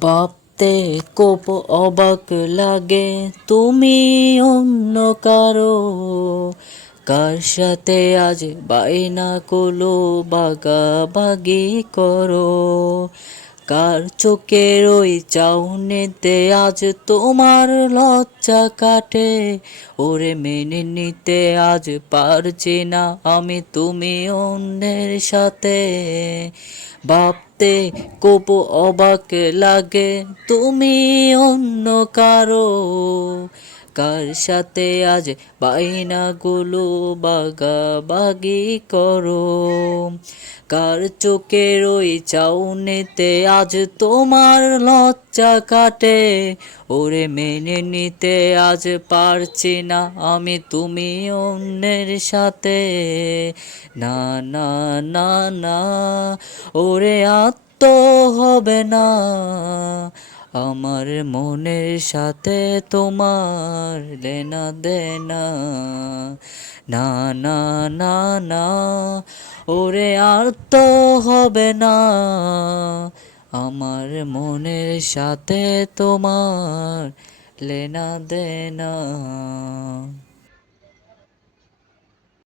ভাবতে খুব অবাক লাগে তুমি অন্য কারো, কার সাথে আজ বাইনা কলো বাগাবাগি করো। কার চোখের ওই চাউনিতে আজ তোমার লজ্জা কাটে, ওরে মেনে নিতে আজ পারছি না আমি তুমি অন্যের সাথে। ভাবতে খুব অবাক লাগে তুমি অন্য কারো, কার সাথে আজ বাইনাগুলো বাগাবাগি করো। কার চোখের ওই চাউনিতে আজ তোমার লজ্জা কাটে, ওরে মেনে নিতে আজ পারছি না আমি তুমি অন্যের সাথে। না না না না, ওরে আত্ম হবে না আমার মনের সাথে তোমার লেনা দেনা। না না না না, ওরে আর তো হবে না আমার মনের সাথে তোমার লেনা দেনা।